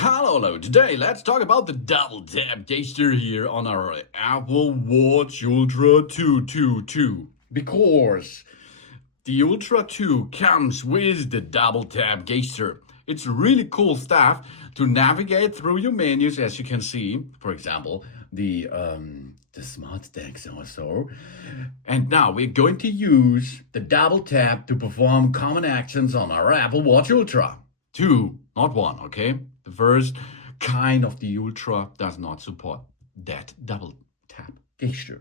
Hello, today let's talk about the double tap gesture here on our Apple Watch Ultra 222. Because the Ultra 2 comes with the double tap gesture. It's really cool stuff to navigate through your menus, as you can see. For example, the smart stacks also. And now we're going to use the double tap to perform common actions on our Apple Watch Ultra 2, not 1, okay? The first kind of the Ultra does not support that double tap gesture.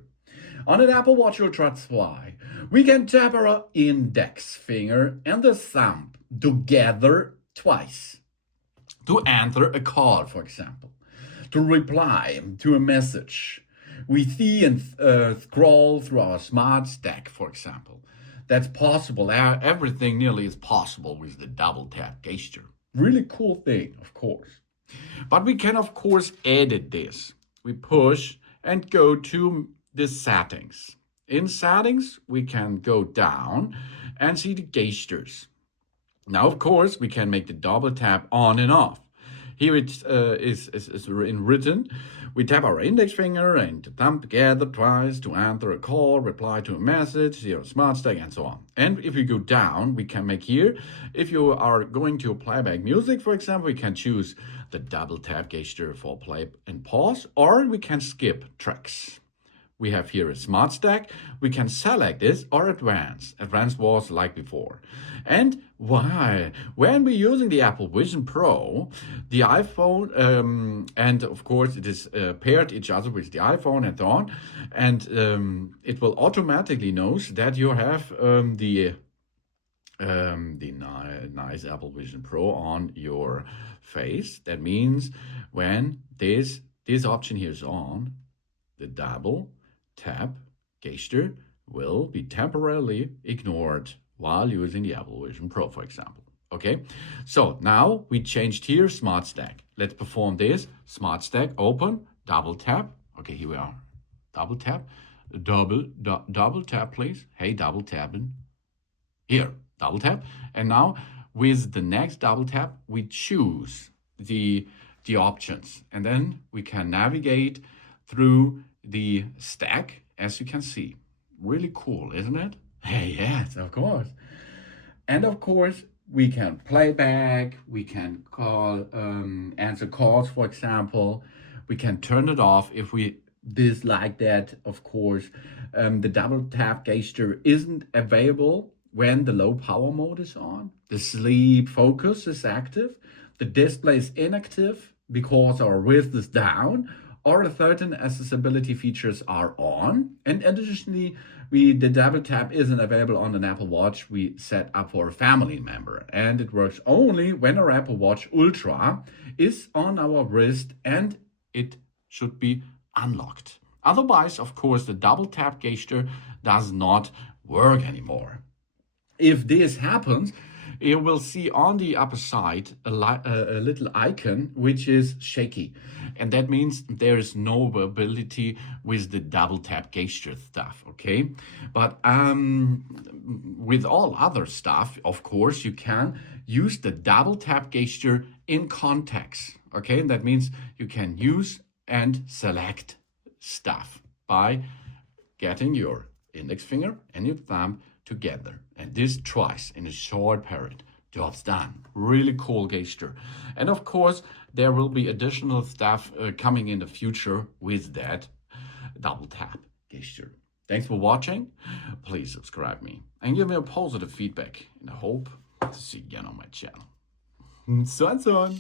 On an Apple Watch Ultra 2, we can tap our index finger and the thumb together twice to enter a call, for example, to reply to a message. We see and scroll through our smart stack, for example. That's possible. Everything nearly is possible with the double tap gesture. Really cool thing, of course. But we can, of course, edit this. We push and go to the settings. In settings, we can go down and see the gestures. Now, of course, we can make the double tap on and off. Here it is written. We tap our index finger and thumb together twice to answer a call, reply to a message, see our smart stack, and so on. And if we go down, we can make here, if you are going to play back music, for example, we can choose the double tap gesture for play and pause, or we can skip tracks. We have here a smart stack. We can select this or advance. Advanced was like before. And why? When we're using the Apple Vision Pro, the iPhone, and of course it is paired each other with the iPhone and so on, and it will automatically knows that you have the nice Apple Vision Pro on your face. That means when this option here is on, the double tap gesture will be temporarily ignored while using the Apple Vision Pro, for example. Okay, so now we changed here smart stack. Let's perform this. Smart stack, open, double tap. Okay, here we are. Double tap, double tap, please. Hey, double tapping. Here, double tap. And now with the next double tap, we choose the options, and then we can navigate through the stack, as you can see. Really cool, isn't it? Hey, yes, of course. And of course, we can play back, we can call, answer calls, for example. We can turn it off if we dislike that, of course. The double tap gesture isn't available when the low power mode is on. The sleep focus is active. The display is inactive because our wrist is down, or certain accessibility features are on. And additionally, the double tap isn't available on an Apple Watch we set up for a family member. And it works only when our Apple Watch Ultra is on our wrist and it should be unlocked. Otherwise, of course, the double tap gesture does not work anymore. If this happens, you will see on the upper side a little icon which is shaky, and that means there is no ability with the double tap gesture stuff. Okay, but with all other stuff, of course, you can use the double tap gesture in context. Okay, and that means you can use and select stuff by getting your index finger and your thumb together, and this twice in a short period. Job's done. Really cool gesture. And of course, there will be additional stuff coming in the future with that double tap gesture. Thanks for watching. Please subscribe me and give me a positive feedback, and I hope to see you again on my channel. So on.